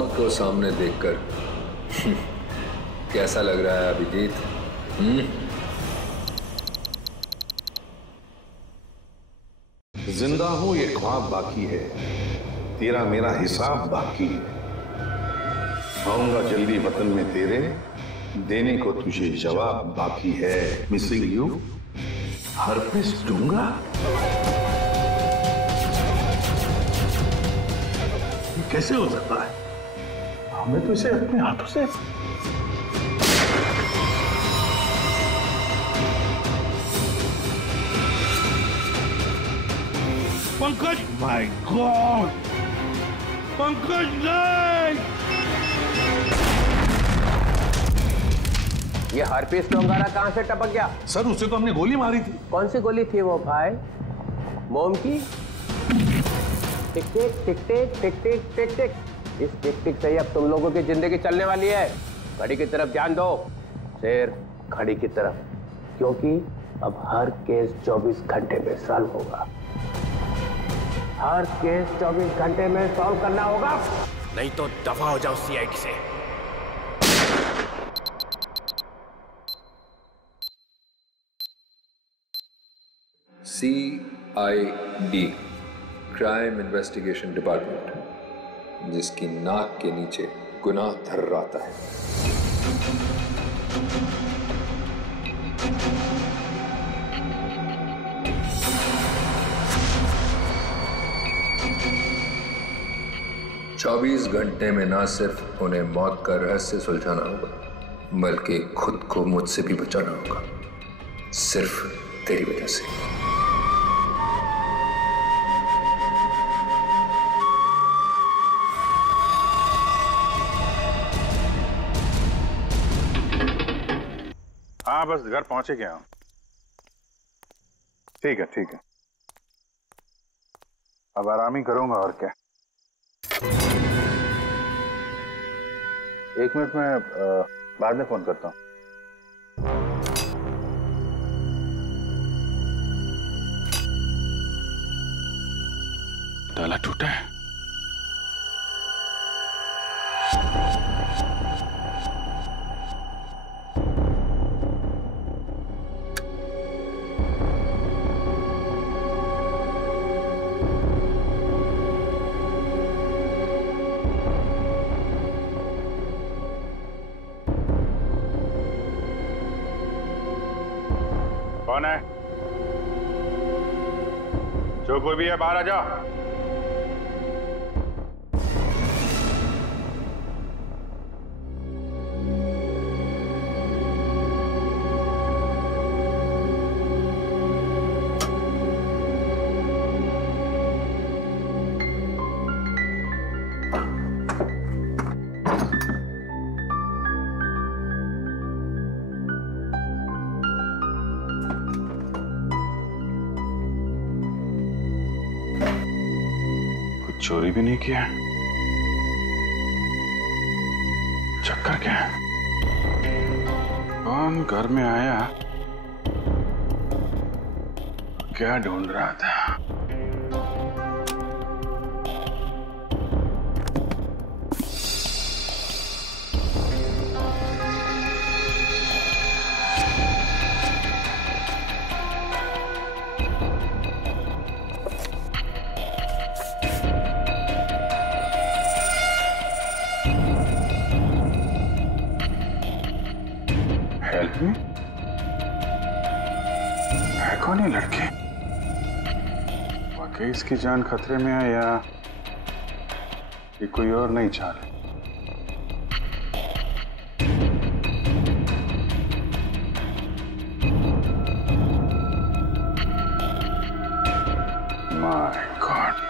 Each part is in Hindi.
मौत को सामने देखकर कैसा लग रहा है अभिजीत? जिंदा हूं ये ख्वाब बाकी है, तेरा मेरा हिसाब बाकी है। आऊंगा जल्दी वतन में तेरे, देने को तुझे जवाब बाकी है। मिसिंग यू हरपिस दूंगा। ये कैसे हो सकता है? हमें तो इसे अपने हाथों से पंकज, माय गॉड, पंकज नहीं! ये हरपीस डोंगारा कहां से टपक गया? सर उसे तो हमने गोली मारी थी। कौन सी गोली थी वो भाई? मोम की? टिक टिक टिक टिक टिक टिक टिक टिक। इस टिक टिक से ही अब तुम लोगों की जिंदगी चलने वाली है। घड़ी की तरफ ध्यान दो, सिर्फ घड़ी की तरफ, क्योंकि अब हर केस 24 घंटे में सॉल्व होगा। हर केस 24 घंटे में सॉल्व करना होगा, नहीं तो दफा हो जाओ सीआईडी से। CID, क्राइम इन्वेस्टिगेशन डिपार्टमेंट, जिसकी नाक के नीचे गुनाह थर्राता है। चौबीस घंटे में ना सिर्फ उन्हें मौत का रहस्य सुलझाना होगा, बल्कि खुद को मुझसे भी बचाना होगा, सिर्फ तेरी वजह से। हाँ बस घर पहुंचे गया हूं। ठीक है ठीक है, अब आराम ही करूंगा और क्या। एक मिनट में बाद में फोन करता हूं। ताला टूटा है। कौन है? जो कोई भी है बाहर आ जाओ। चोरी भी नहीं किया, चक्कर क्या है? कौन घर में आया, क्या ढूंढ रहा था? Help me? है कौन ये लड़के? वाकई इसकी जान खतरे में है या ये कोई और नई चाल है? माय गॉड,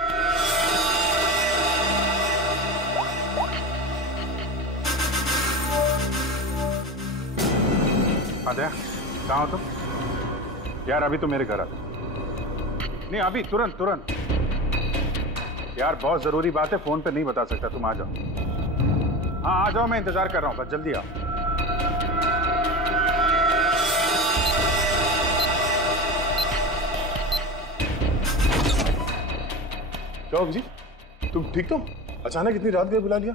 आद्या कहाँ हो तुम? यार अभी तो मेरे घर आ। नहीं अभी तुरंत तुरंत यार, बहुत जरूरी बात है, फोन पे नहीं बता सकता। तुम आ जाओ। हाँ आ जाओ, मैं इंतजार कर रहा हूँ, बस जल्दी आओ। क्या जी, तुम ठीक तो? अचानक इतनी रात गए बुला लिया?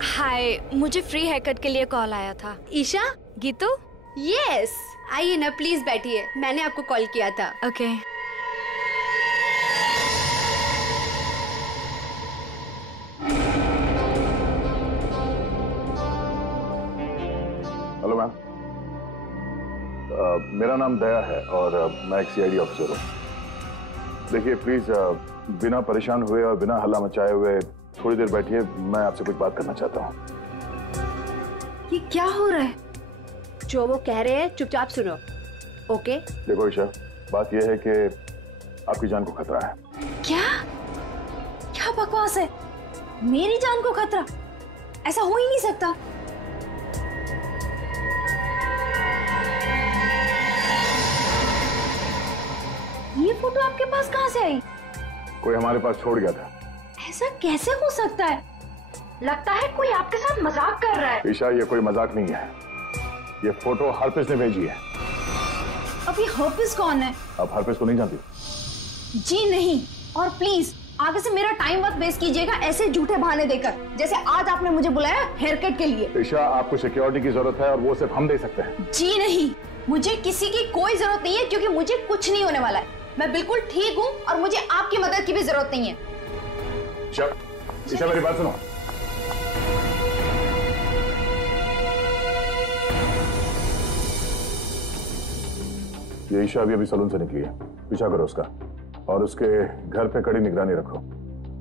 मुझे फ्री हेयर कट के लिए कॉल आया था। ईशा? गीतू? यस, आइए ना प्लीज बैठिए, मैंने आपको कॉल किया था। ओके। हेलो मैम, मेरा नाम दया है और मैं एक सीआईडी ऑफिसर हूँ। देखिए प्लीज बिना परेशान हुए और बिना हल्ला मचाए हुए थोड़ी देर बैठिए, मैं आपसे कुछ बात करना चाहता हूँ। ये क्या हो रहा है? जो वो कह रहे हैं चुपचाप सुनो, ओके? देखो ईशा, बात यह है कि आपकी जान को खतरा है। क्या? क्या बकवास है? मेरी जान को खतरा? ऐसा हो ही नहीं सकता। ये फोटो आपके पास कहाँ से आई? कोई हमारे पास छोड़ गया था। ऐसा कैसे हो सकता है? लगता है कोई आपके साथ मजाक कर रहा है। ईशा, ये कोई मजाक नहीं है, ये फोटो हरप्रीत ने भेजी है। अभी हरप्रीत कौन है? आप हरप्रीत को नहीं जानती? जी नहीं, और प्लीज आगे से मेरा टाइम मत वेस्ट कीजिएगा ऐसे झूठे बहाने देकर, जैसे आज आपने मुझे बुलाया हेयर कट के लिए। ईशा, आपको सिक्योरिटी की जरूरत है और वो सिर्फ हम दे सकते हैं। जी नहीं, मुझे किसी की कोई जरूरत नहीं है, क्योंकि मुझे कुछ नहीं होने वाला है। मैं बिल्कुल ठीक हूँ और मुझे आपकी मदद की भी जरूरत नहीं है। ईशा मेरी बात सुनो। ये ईशा अभी सलून से निकली है, पीछा करो उसका और उसके घर पे कड़ी निगरानी रखो।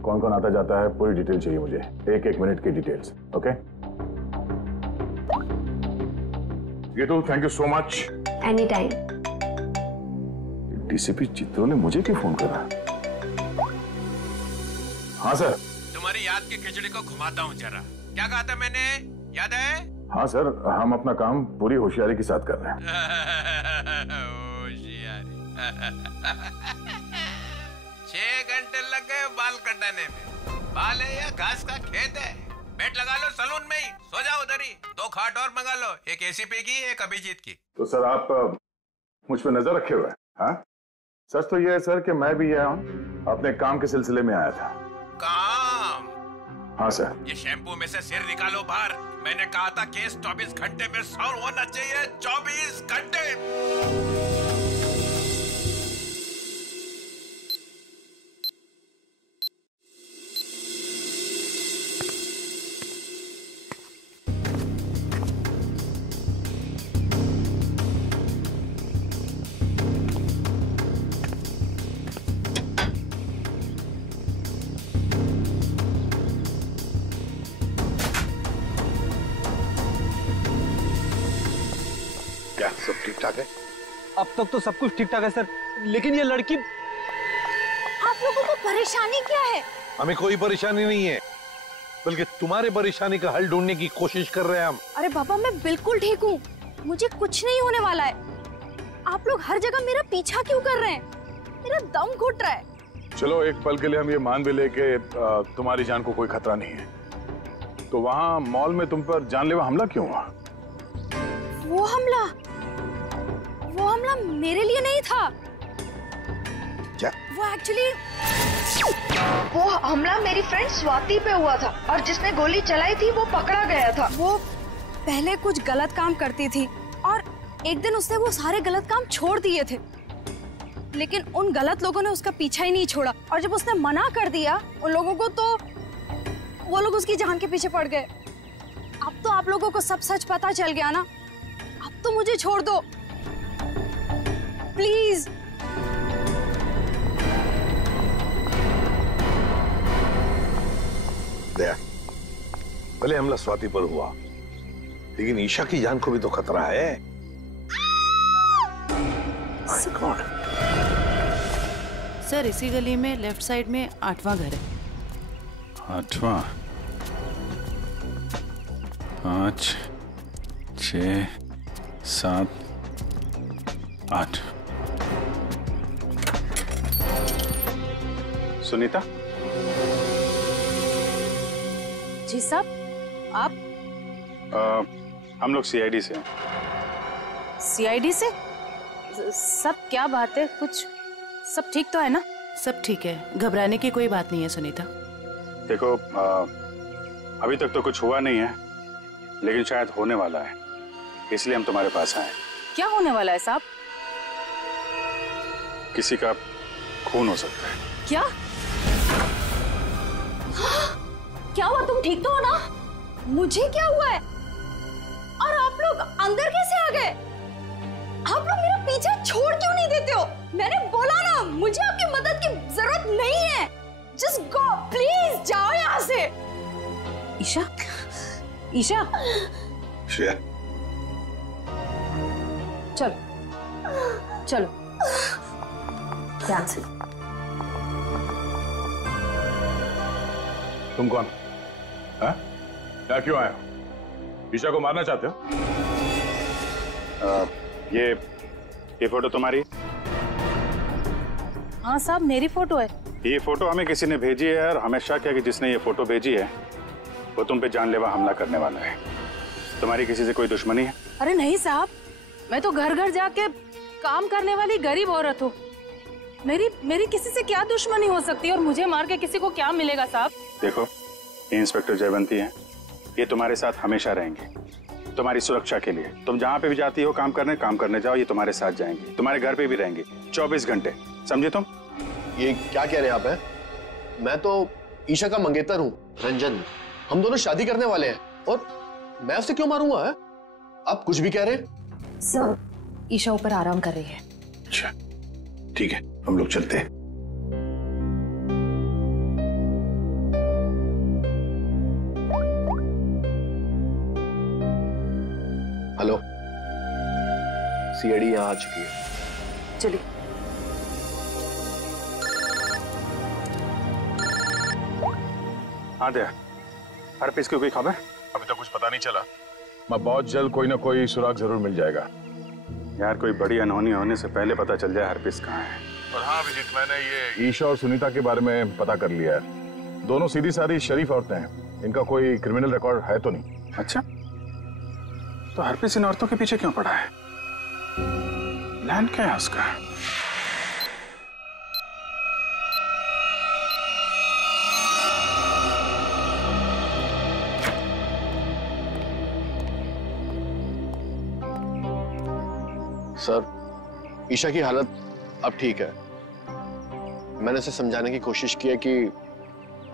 कौन कौन आता जाता है पूरी डिटेल चाहिए मुझे, एक एक मिनट की details, okay? Geetu, thank you so much. Any time. DCP चित्रों ने मुझे क्यों फोन करा? हाँ सर। तुम्हारी याद की खिचड़ी को घुमाता हूँ जरा। क्या कहा था मैंने, याद है? हाँ सर, हम अपना काम पूरी होशियारी के साथ कर रहे हैं। होशियारी। 6 घंटे लग गए बाल कटाने में। बाल है या घास का खेत है? बेड लगा लो सलून में ही, सो जाओ उधर ही। 2 खाट और मंगा लो, एक एसीपी की, एक अभिजीत की। तो सर आप मुझ पे नजर रखे हुए हैं? हाँ, सच तो ये है सर कि मैं भी यहाँ अपने काम के सिलसिले में आया था। काम? हाँ सर। ये शैम्पू में से सिर निकालो बाहर। मैंने कहा था केस 24 घंटे में सॉल्व होना चाहिए। 24 घंटे। सब ठीक ठाक है? अब तक तो सब कुछ ठीक ठाक है सर, लेकिन ये लड़की। आप लोगों को परेशानी क्या है? हमें कोई परेशानी नहीं है, बल्कि तुम्हारे परेशानी का हल ढूंढने की कोशिश कर रहे हैं हम। अरे बाबा, मैं बिल्कुल ठीक हूँ, मुझे कुछ नहीं होने वाला है। आप लोग हर जगह मेरा पीछा क्यों कर रहे हैं? मेरा दम घुट रहा है। चलो एक पल के लिए हम ये मान भी ले कि तुम्हारी जान को कोई खतरा नहीं है, तो वहाँ मॉल में तुम पर जानलेवा हमला क्यों हुआ? वो हमला मेरे लिए नहीं था। क्या? वो हमला मेरी फ्रेंड स्वाति पे हुआ था, और जिसने गोली चलाई थी वो पकड़ा गया था। वो पहले कुछ गलत काम करती थी और एक दिन उसने वो सारे गलत काम छोड़ दिए थे, लेकिन उन गलत लोगों ने उसका पीछा ही नहीं छोड़ा, और जब उसने मना कर दिया उन लोगों को, तो वो लोग उसकी जान के पीछे पड़ गए। अब तो आप लोगों को सब सच पता चल गया ना, अब तो मुझे छोड़ दो प्लीज। दया, भले हमला स्वाति पर हुआ, लेकिन ईशा की जान को भी तो खतरा है। सर, इसी गली में लेफ्ट साइड में 8वां घर है। 8वां? 5, 6, 7, 8। सुनीता? जी साहब, आप? हम लोग सीआईडी से हैं। सीआईडी से? सब क्या बात है? कुछ सब ठीक तो है ना? सब ठीक है, घबराने की कोई बात नहीं है सुनीता। देखो, अभी तक तो कुछ हुआ नहीं है, लेकिन शायद होने वाला है, इसलिए हम तुम्हारे पास आए। क्या होने वाला है साहब? किसी का खून हो सकता है। क्या? क्या हुआ? तुम ठीक तो हो ना? मुझे क्या हुआ है? और आप लोग अंदर कैसे आ गए? आप लोग मेरा पीछा छोड़ क्यों नहीं देते हो? मैंने बोला ना, मुझे आपकी मदद की जरूरत नहीं है। जस्ट गो प्लीज, जाओ यहाँ से। ईशा, ईशा, श्रेया, चलो चलो ध्यान से। तुम कौन? हाँ? क्या क्यों आए हो? ईशा को मारना चाहते हो? ये फोटो तुम्हारी? हाँ साहब, मेरी फोटो है। ये फोटो हमें किसी ने भेजी है और हमें शक है कि जिसने ये फोटो भेजी है वो तुम पे जानलेवा हमला करने वाला है। तुम्हारी किसी से कोई दुश्मनी है? अरे नहीं साहब, मैं तो घर घर जाके काम करने वाली गरीब औरत हूँ। मेरी किसी से क्या दुश्मनी हो सकती है और मुझे मार के किसी को क्या मिलेगा साहब? देखो, ये इंस्पेक्टर जयवंती है, ये तुम्हारे साथ हमेशा रहेंगे, तुम्हारी सुरक्षा के लिए। तुम जहाँ पे भी जाती हो काम करने जाओ, ये तुम्हारे साथ जाएंगे, तुम्हारे घर पे भी रहेंगे 24 घंटे, समझे तुम? ये क्या कह रहे हैं आप? है मैं तो ईशा का मंगेतर हूँ, रंजन। हम दोनों शादी करने वाले हैं और मैं उसे क्यों मारूंगा? है आप कुछ भी कह रहे हैं? सर, ईशा ऊपर आराम कर रही है। अच्छा ठीक है, हम लोग चलते हैं। हेलो, सीआईडी यहाँ आ चुकी है। चलिए। हाँ दया, हर पीस की कोई खबर? अभी तक कुछ पता नहीं चला। मैं बहुत जल्द कोई ना कोई सुराग जरूर मिल जाएगा। यार कोई बड़ी अनहोनी होने से पहले पता चल जाए हर पीस कहाँ है। और हाँ अभिजीत, मैंने ये ईशा और सुनीता के बारे में पता कर लिया है। दोनों सीधी सादी शरीफ औरतें हैं, इनका कोई क्रिमिनल रिकॉर्ड है तो नहीं। अच्छा, तो हर पीस इन औरतों के पीछे क्यों पड़ा है? प्लान क्या है उसका? सर, ईशा की हालत अब ठीक है। मैंने उसे समझाने की कोशिश की है कि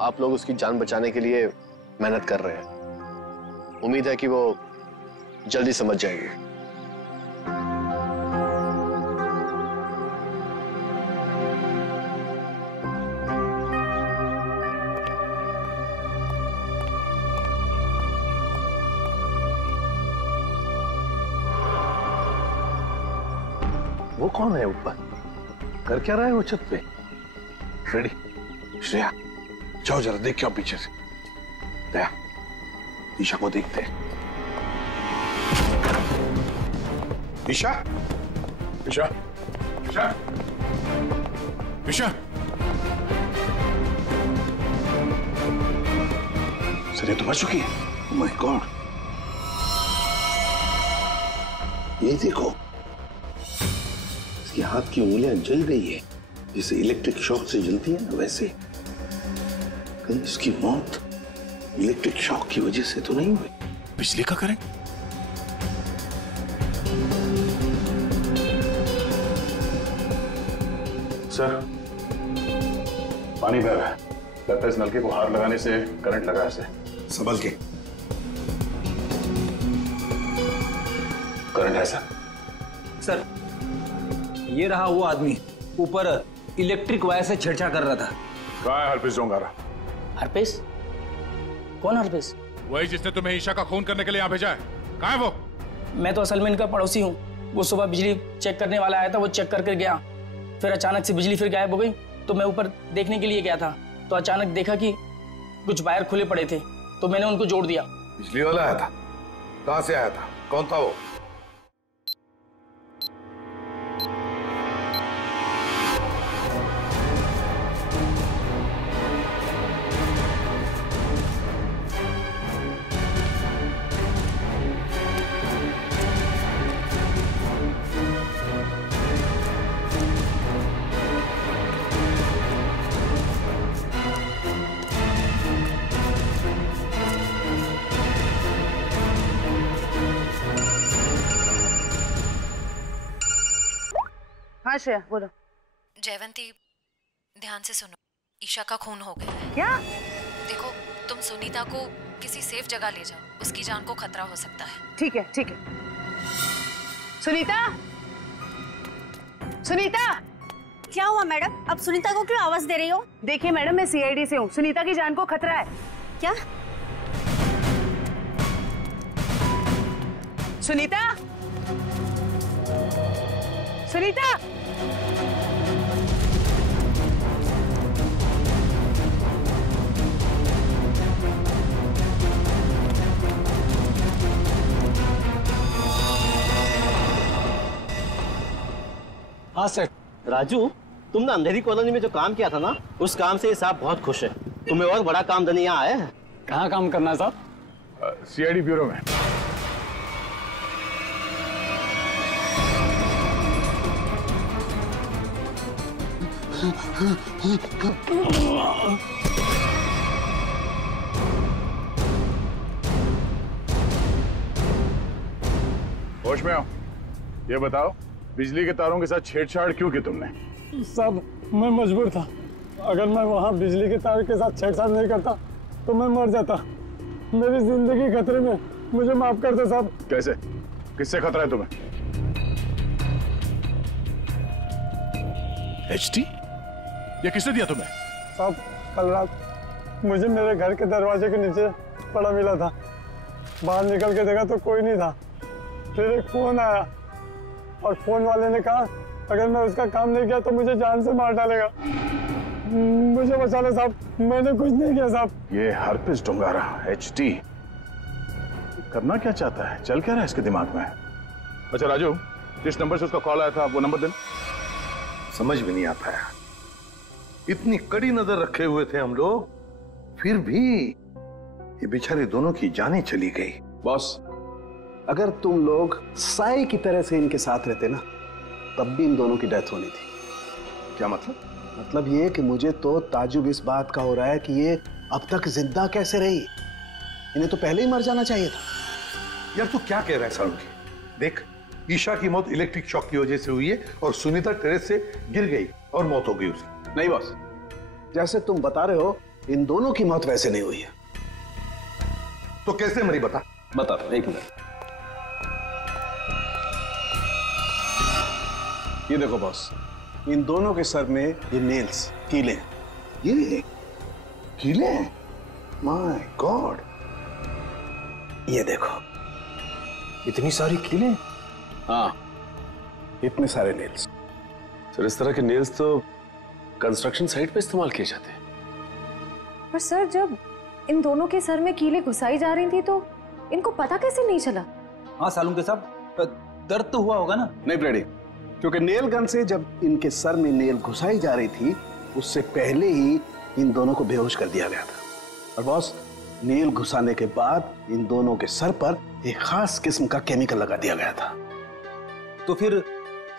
आप लोग उसकी जान बचाने के लिए मेहनत कर रहे हैं। उम्मीद है कि वो जल्दी समझ जाएगी। वो कौन है ऊपर? कर क्या रहा है वो छत पे? फ्रेडी, श्रेया, जाओ जरा देख क्या पीछे से। दया, ईशा को देखते हैं। ईशा, ईशा, ईशा, ईशा। सर, ये तो मर चुकी है। ओह माय गॉड, ये देखो, इसके हाथ की उंगलियां जल गई है, जैसे इलेक्ट्रिक शॉक से जलती है ना, वैसे। कहीं इसकी मौत इलेक्ट्रिक शॉक की वजह से तो नहीं हुई? बिजली का करंट? सर, पानी बह रहा है। लगता है इस नलके को हाथ लगाने से करंट लगा है। संभल के। करंट है सर। सर, ये रहा वो आदमी, ऊपर इलेक्ट्रिक वायर से छेड़छाड़ कर रहा था। कहाँ है हरपीस डोंगारा? हरपीस? कौन हरपीस? वही जिसने तुम्हें ईशा का खून करने के लिए यहाँ भेजा है। कहाँ है वो? मैं तो असल में इनका पड़ोसी हूँ। वो सुबह बिजली चेक करने वाला आया था, वो चेक करके गया, फिर अचानक से बिजली फिर गायब हो गई। तो मैं ऊपर देखने के लिए गया था, तो अचानक देखा कि कुछ वायर खुले पड़े थे, तो मैंने उनको जोड़ दिया। बिजली वाला आया था? कहाँ से आया था? कौन था वो? श्रेया बोलो। जयवंती ध्यान से सुनो, ईशा का खून हो गया है। क्या? देखो तुम सुनीता को किसी सेफ जगह ले जाओ, उसकी जान को खतरा हो सकता है। ठीक है ठीक है। सुनीता, सुनीता। क्या हुआ मैडम? अब सुनीता को क्यों आवाज दे रही हो? देखिए मैडम, मैं सीआईडी से हूँ, सुनीता की जान को खतरा है। क्या? सुनीता, सुनीता। हाँ सर। राजू, तुम ना अंधेरी कॉलोनी में जो काम किया था ना, उस काम से साहब बहुत खुश है। तुम्हें और बड़ा काम देने यहाँ आए हैं। कहाँ काम करना है साहब? सीआईडी ब्यूरो में। होश में आओ। ये बताओ, बिजली के तारों के साथ छेड़छाड़ क्यों की तुमने? साहब, मैं मजबूर था। अगर मैं वहाँ बिजली के तार के साथ छेड़छाड़ नहीं करता तो मैं मर जाता। मेरी जिंदगी खतरे में, मुझे माफ कर दो साहब। कैसे? किससे खतरा है तुम्हें? एचटी? ये किसने दिया तुम्हें? साहब, कल रात मुझे मेरे घर के दरवाजे के नीचे पड़ा मिला था। बाहर निकल के देखा तो कोई नहीं था। फिर एक फोन आया और फोन वाले ने कहा अगर मैं उसका काम नहीं किया तो मुझे जान से मार डालेगा। मुझे बचा लो साहब, मैंने कुछ नहीं किया साहब। ये हरपिस डुंगारा एचटी करना क्या चाहता है? चल क्या रहा है इसके दिमाग में? अच्छा राजू, जिस नंबर से उसका कॉल आया था वो नंबर देना। समझ भी नहीं आता है, इतनी कड़ी नजर रखे हुए थे हम लोग, फिर भी ये बेचारे दोनों की जानें चली गई। बॉस, अगर तुम लोग साई की तरह से इनके साथ रहते ना, तब भी इन दोनों की डेथ होनी थी। क्या मतलब? मतलब ये कि मुझे तो ताजुब इस बात का हो रहा है कि ये अब तक जिंदा कैसे रही। इन्हें तो पहले ही मर जाना चाहिए था। यार तू क्या कह रहा है सालुंकी? देख, ईशा की मौत इलेक्ट्रिक शॉक की वजह से हुई है और सुनीता टेरेस से गिर गई और मौत हो गई उसकी। नहीं बॉस, जैसे तुम बता रहे हो इन दोनों की मौत वैसे नहीं हुई है। तो कैसे मरी बता? बता, एक मिनट। ये देखो बॉस, इन दोनों के सर में ये नेल्स, कीले। ये कीले? माय गॉड, ये देखो, इतनी सारी कीले? हाँ, इतने सारे नेल्स। सर, इस तरह के नेल्स तो कंस्ट्रक्शन साइट पे इस्तेमाल किए जाते हैं। पर सर, जब इन दोनों के सर में कीले घुसाई जा रही थी तो इनको पता कैसे नहीं चला? हाँ सालुंके साहब, दर्द तो हुआ होगा ना? नहीं ब्रेडी, क्योंकि नेल गन से जब इनके सर में नेल घुसाई जा रही थी उससे पहले ही इन दोनों को बेहोश कर दिया गया था। और बॉस, नेल घुसाने के बाद इन दोनों के सर पर एक खास किस्म का केमिकल लगा दिया गया था। तो फिर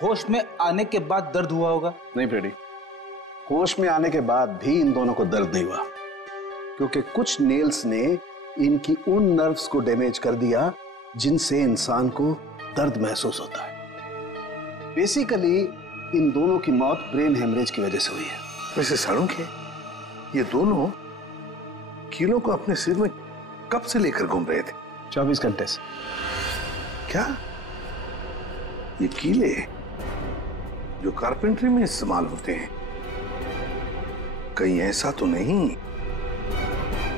होश में आने के बाद दर्द हुआ होगा? नहीं ब्रेडी, होश में आने के बाद भी इन दोनों को दर्द नहीं हुआ, क्योंकि कुछ नेल्स ने इनकी उन नर्व्स को डैमेज कर दिया जिनसे इंसान को दर्द महसूस होता है। बेसिकली इन दोनों की मौत ब्रेन हेमरेज की वजह से हुई है। वैसे सालुंके, ये दोनों कीलों को अपने सिर में कब से लेकर घूम रहे थे? 24 घंटे से। क्या ये कीले जो कारपेंट्री में इस्तेमाल होते हैं, कहीं ऐसा तो नहीं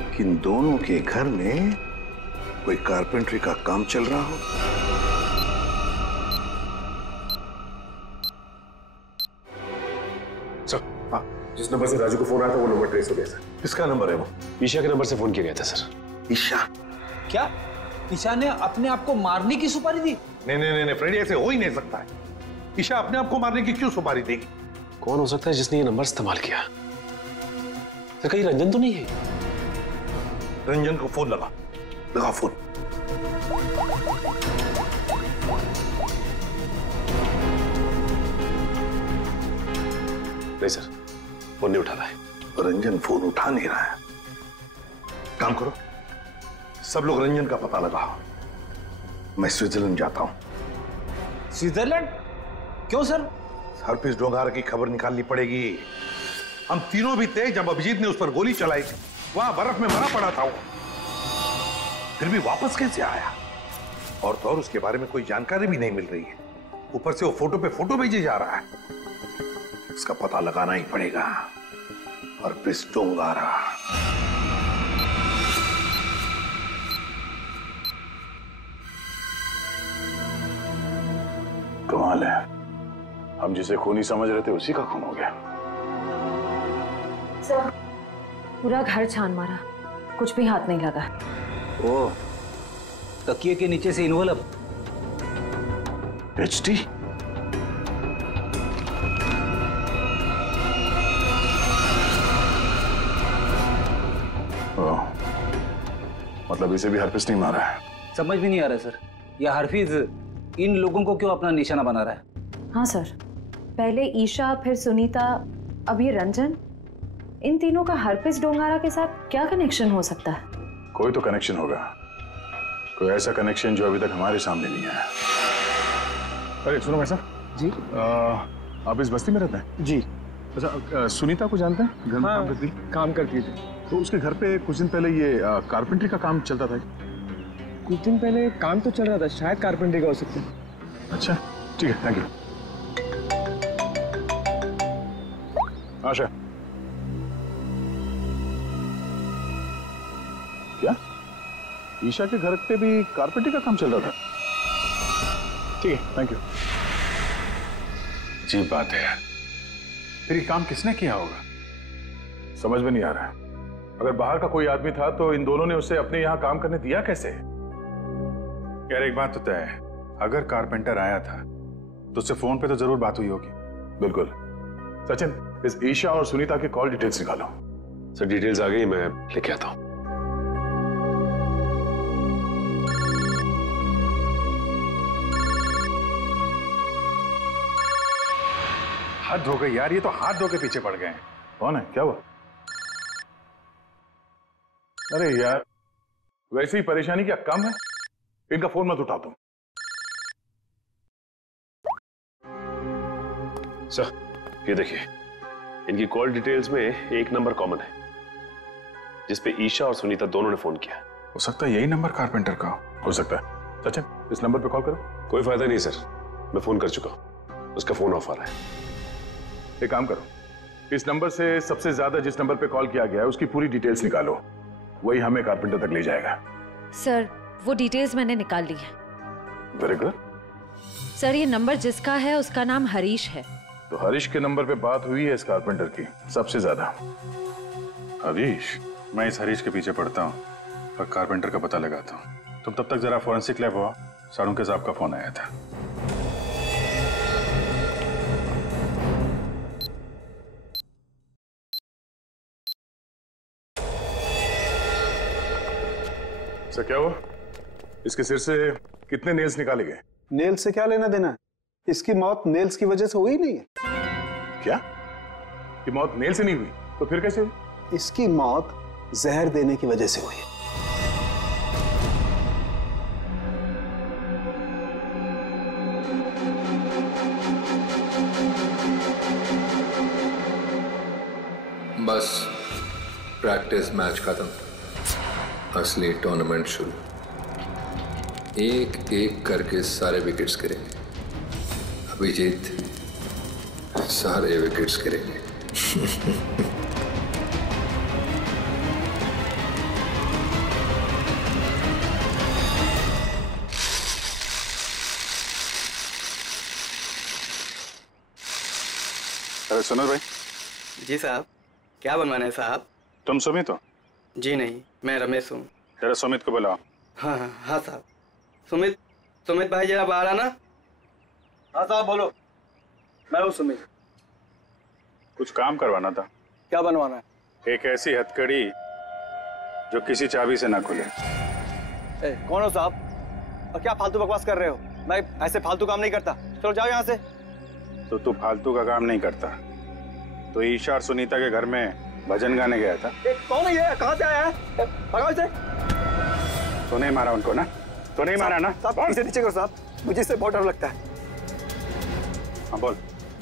कि इन दोनों के घर में कोई कारपेंट्री का काम चल रहा हो? सर, हाँ, जिस नंबर से राजू को फोन आया था वो नंबर ट्रेस हो गया सर। किसका नंबर है वो? ईशा के नंबर से फोन किया गया था सर। ईशा? क्या ईशा ने अपने आप को मारने की सुपारी दी? नहीं नहीं नहीं फ्रेडी, ऐसे हो ही नहीं सकता है। ईशा अपने आप को मारने की क्यों सुपारी देगी? कौन हो सकता है जिसने ये नंबर इस्तेमाल किया? तो कहीं रंजन तो नहीं है? रंजन को फोन लगा, लगा फोन। नहीं सर, फोन नहीं उठा रहा है। रंजन फोन उठा नहीं रहा है। काम करो, सब लोग रंजन का पता लगाओ। मैं स्विट्जरलैंड जाता हूं। स्विट्जरलैंड? क्यों सर? हरप्रीत डोंगारा की खबर निकालनी पड़ेगी। हम तीनों भी थे जब अभिजीत ने उस पर गोली चलाई थी। वहां बर्फ में मरा पड़ा था वो, फिर भी वापस कैसे आया? और तो और उसके बारे में कोई जानकारी भी नहीं मिल रही है। ऊपर से वो फोटो पे फोटो भेजे जा रहा है। इसका पता लगाना ही पड़ेगा। हरप्रीत डोंगारा। कमाल है, हम जिसे खूनी समझ रहे थे उसी का खून हो गया। सर, पूरा घर छान मारा, कुछ भी हाथ नहीं लगा। ओ, तकिए के नीचे से इन्वॉल्व। एचडी? मतलब इसे भी हरप्रीत नहीं मारा है? समझ भी नहीं आ रहा सर, यह हरफीज इन लोगों को क्यों अपना निशाना बना रहा है? हाँ सर, पहले ईशा, फिर सुनीता, अब ये रंजन। इन तीनों का हरप्रीत डोंगारा के साथ क्या कनेक्शन हो सकता है? कोई तो कनेक्शन होगा, कोई ऐसा कनेक्शन जो अभी तक हमारे सामने नहीं आया। अरे सुनो भाई साहब जी, आप इस बस्ती में रहते हैं? जी। अच्छा, सुनीता को जानते हैं? घर में काम करती? काम करती थी। तो उसके घर पे कुछ दिन पहले ये कारपेंट्री का काम चलता था। कुछ दिन पहले काम तो चल रहा था, शायद कारपेंट्री का हो सकता है। अच्छा ठीक है, थैंक यू। आशा, क्या ईशा के घर पे भी कारपेंट्री का काम चल रहा था? ठीक है, थैंक यू। अजीब बात है यार, फिर ये काम किसने किया होगा? समझ में नहीं आ रहा है। अगर बाहर का कोई आदमी था तो इन दोनों ने उसे अपने यहाँ काम करने दिया कैसे? यार एक बात तो तय है, अगर कारपेंटर आया था तो उससे फोन पे तो जरूर बात हुई होगी। बिल्कुल। सचिन, इस ईशा और सुनीता के कॉल डिटेल्स निकालो। सर डिटेल्स आ गई, मैं लेके आता हूँ। हद हो गई यार, ये तो हाथ धो के पीछे पड़ गए हैं। कौन है, क्या हुआ? अरे यार, वैसे ही परेशानी क्या कम है? इनका फोन मत उठा तुम। सर ये देखिए, इनकी कॉल डिटेल्स में एक नंबर कॉमन है जिसपे ईशा और सुनीता दोनों ने फोन किया। हो सकता है यही नंबर कारपेंटर का हो सकता है। सचिन, इस नंबर पे कॉल करो। कोई फायदा नहीं सर, मैं फोन कर चुका हूं, उसका फोन ऑफ आ रहा है। एक काम करो, इस नंबर से सबसे ज्यादा जिस नंबर पे कॉल किया गया है उसकी पूरी डिटेल्स निकालो, वही हमें कारपेंटर तक ले जाएगा। सर वो डिटेल्स मैंने निकाल ली है। Very good. सर ये नंबर जिसका है उसका नाम हरीश है। तो हरीश के नंबर पे बात हुई है इस कारपेंटर की सबसे ज्यादा। हरीश? मैं इस हरीश के पीछे पड़ता हूँ और कारपेंटर का पता लगाता हूँ। तुम तब तक जरा फॉरेंसिक लैब हुआ, सारुंके साहब का फोन आया था। सर क्या हुआ? इसके सिर से कितने नेल्स निकाले गए? नेल्स से क्या लेना देना? इसकी मौत नेल्स की वजह से हुई नहीं है। क्या? कि मौत नेल से नहीं हुई तो फिर कैसे हुई? इसकी मौत जहर देने की वजह से हुई है। बस प्रैक्टिस मैच खत्म, असली टूर्नामेंट शुरू। एक एक करके सारे विकेट्स गिरेंगे। अभिजीत सारे विकेट्स गिरेंगे। अरे सुनो भाई। जी साहब, क्या बनवाना है साहब? तुम सुमित हो? जी नहीं, मैं रमेश हूँ। जरा सुमित को बुलाओ। हाँ हाँ हाँ साहब। सुमित भाई जरा बाहर आना। हाँ साहब बोलो। मैं हूँ सुमित। कुछ काम करवाना था। क्या बनवाना है? एक ऐसी हथकड़ी जो किसी चाबी से ना खुले। कौन हो साहब और क्या फालतू बकवास कर रहे हो? मैं ऐसे फालतू काम नहीं करता। चलो जाओ यहाँ से। तो तू फालतू का काम नहीं करता तो ईशा और सुनीता के घर में भजन गाने गया था। कौन है ये? कहाँ से आया है? भगाओ इसे। तो नहीं मारा उनको ना? तो नहीं मारा ना? साहब इसे नीचे करो साहब, मुझे इससे बहुत डर लगता है। हाँ बोल।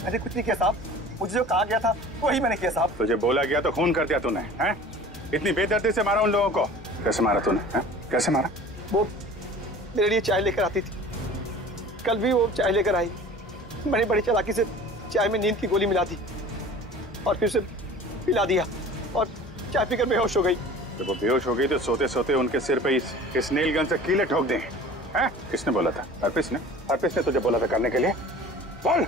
मैंने कुछ नहीं किया साहब, मुझे जो कहा गया था वही मैंने किया साहब। तुझे बोला गया तो खून कर दिया तूने, हैं? इतनी बेदर्दी से मारा उन लोगों को? कैसे मारा तूने, हैं? कैसे मारा? वो मेरे लिए चाय लेकर आती थी, कल भी वो चाय लेकर आई। मैंने बड़ी चालाकी से चाय में नींद की गोली मिला दी और फिर उसे पिला दिया और चाय पीकर बेहोश हो गई। जब वो बेहोश हो गई तो सोते सोते उनके सिर पे इस नेल गन से कीले ठोक दें, हैं? किसने बोला था? हरप्रीत ने? हरप्रीत ने तुझे बोला था करने के लिए? बोल।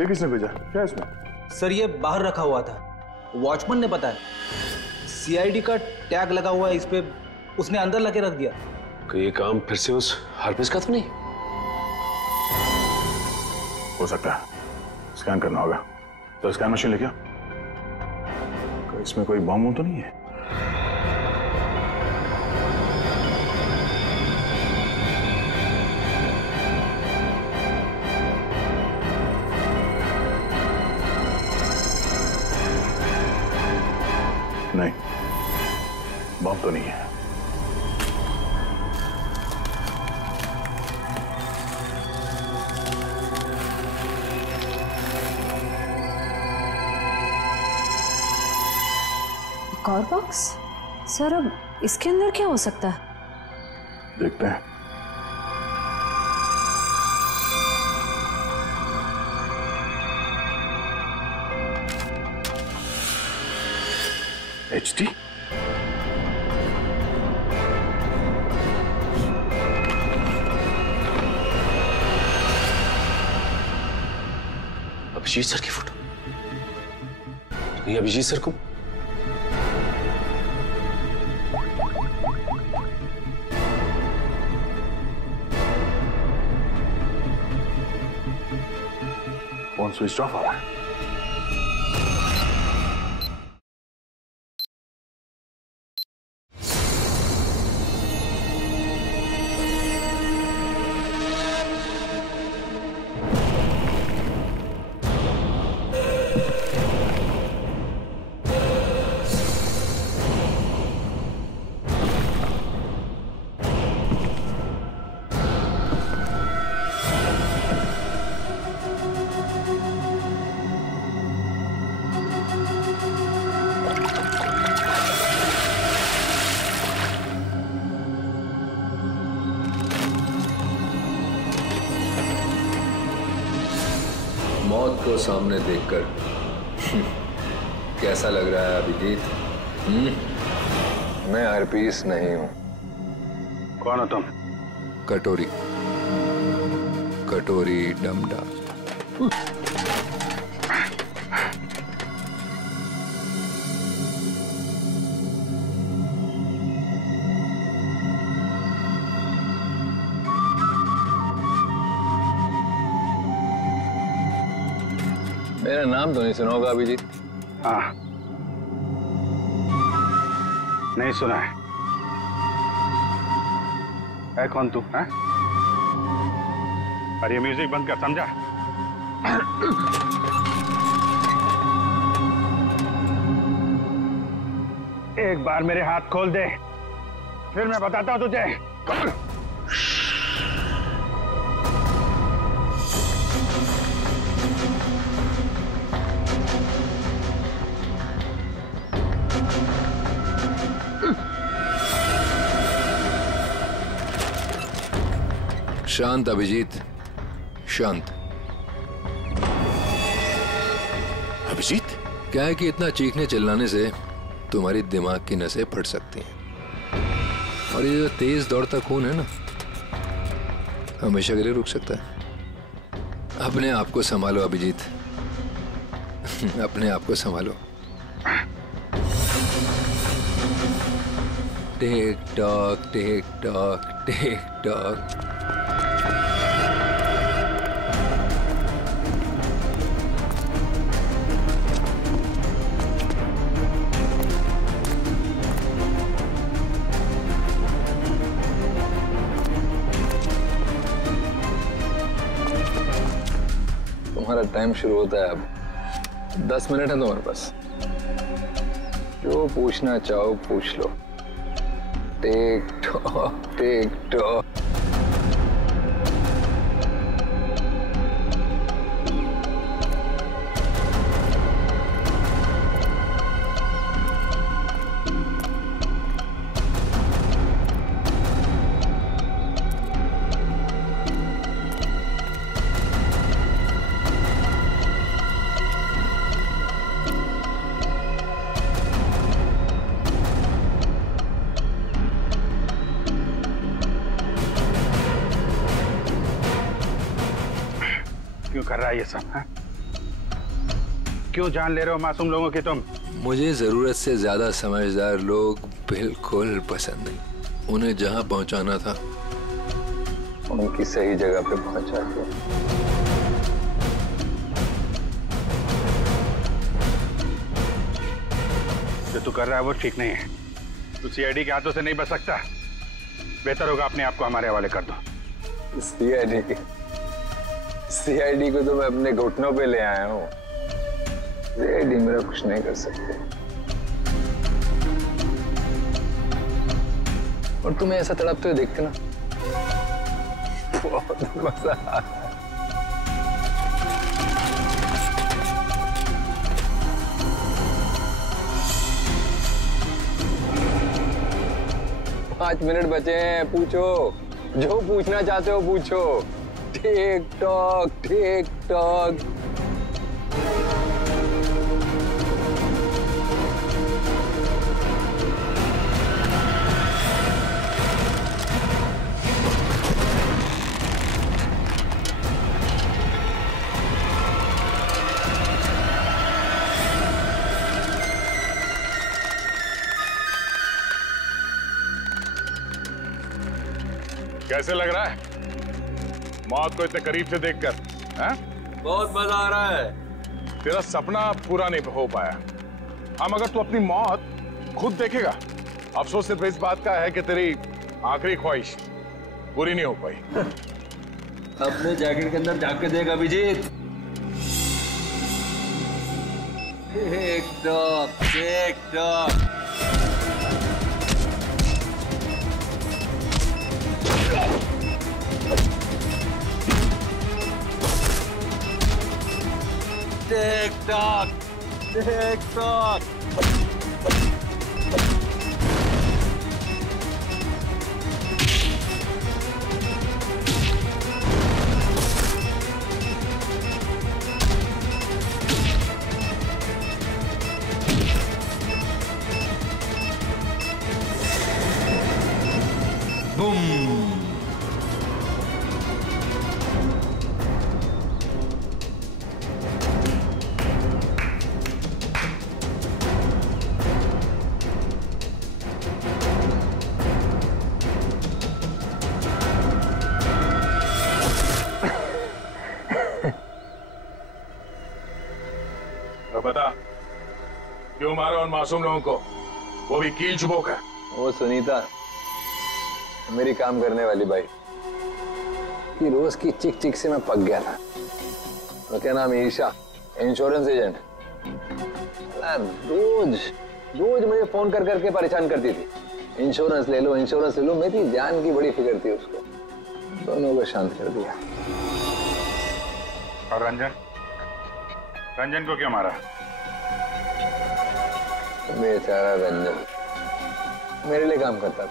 ये किसने भेजा? क्या इसमें? सर ये बाहर रखा हुआ था, वॉचमैन ने बताया। सीआईडी का टैग लगा हुआ है इस पे, उसने अंदर लगे रख दिया। ये काम फिर से उस हरप्रीत का तो नहीं? हो सकता है, स्कैन करना होगा। तो स्कैन मशीन लेके आओ। इसमें कोई बम तो नहीं है? नहीं, बम तो नहीं है। एक और बॉक्स? सर अब इसके अंदर क्या हो सकता है? देखते हैं। HD? अभिजीत सर की फोटो? ये अभिजीत सर को फोन स्विच ऑफ आ रहा है। मौत को सामने देखकर कैसा लग रहा है अभिजीत? मैं हरपीस नहीं हूं। कौन हो तुम? कटोरी, कटोरी डमडा। मेरा नाम तो नहीं सुना होगा अभिजीत? हाँ, नहीं सुना है कौन तू? है? अरे म्यूजिक बंद कर, समझा? एक बार मेरे हाथ खोल दे, फिर मैं बताता हूं तुझे। शांत अभिजीत, शांत। अभिजीत? क्या है कि इतना चीखने चिल्लाने से तुम्हारी दिमाग की नसें फट सकती हैं, और ये जो तेज दौड़ता खून है ना, हमेशा के लिए रुक सकता है। अपने आप को संभालो अभिजीत, अपने आप को संभालो। टिक tock, tick tock, tick talk. Time शुरू होता है अब। 10 मिनट है तुम्हारे पास, जो पूछना चाहो पूछ लो। Tech talk tech talk. क्यों कर रहा है ये सब है? क्यों जान ले रहे हो मासूम लोगों की तुम? मुझे जरूरत से ज्यादा समझदार लोग बिल्कुल पसंद नहीं। उन्हें जहां पहुंचाना था उनकी सही जगह पे पहुंचा दिया। जो तू कर रहा है वो ठीक नहीं है। तू सीआईडी के हाथों से नहीं बच सकता। बेहतर होगा अपने आप को हमारे हवाले कर दो। सीआईडी को तो मैं अपने घुटनों पे ले आया हूँ। सीआईडी मेरा कुछ नहीं कर सकते। और तुम्हें ऐसा तड़पते हुए देखते ना बहुत मजा आता है। पाँच मिनट बचे हैं, पूछो जो पूछना चाहते हो पूछो। टिक टॉक टिक टॉक। कैसे लग रहा है मौत को इतने करीब से देखकर? बहुत मजा आ रहा है। तेरा सपना पूरा नहीं हो पाया। हम अगर तू अपनी मौत खुद देखेगा, अफसोस सिर्फ इस बात का है कि तेरी आखिरी ख्वाहिश पूरी नहीं हो पाई। अपने जैकेट के अंदर झांक के देख Abhijeet. Tick tock tick tock. Tick tock tick tock. Boom. बता क्यों मारा उन मासूम लोगों को, वो भी कील चुबो कर? वो सुनीता मेरी काम करने वाली बाई कि रोज की चिक चिक से मैं पक गया था। तो क्या नाम है, ईशा, इंश्योरेंस एजेंट। रोज रोज मुझे फोन कर करके परेशान करती थी, इंश्योरेंस ले लो इंश्योरेंस ले लो। मेरी जान की बड़ी फिक्र थी उसको। दोनों को शांत कर दिया। और रंजन, रंजन को क्यों मारा? बेचारा रंजन मेरे लिए काम करता था।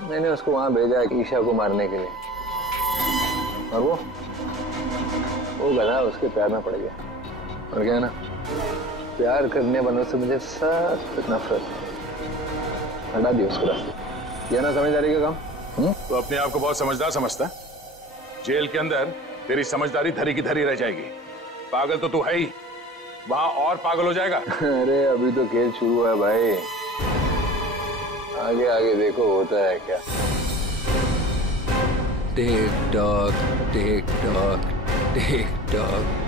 मैंने उसको वहां भेजा ईशा को मारने के लिए, और वो गधा उसके प्यार में पड़ गया। और क्या ना, प्यार करने वालों से मुझे सख्त नफरत है। हटा दिया उसको रास्ते। यह ना समझदारी का काम। तो अपने आप को बहुत समझदार समझता है। जेल के अंदर तेरी समझदारी धरी की धरी रह जाएगी। पागल तो तू है ही, वहां और पागल हो जाएगा। अरे अभी तो खेल शुरू है भाई, आगे आगे देखो होता है क्या। टिक tock tick tock tick talk.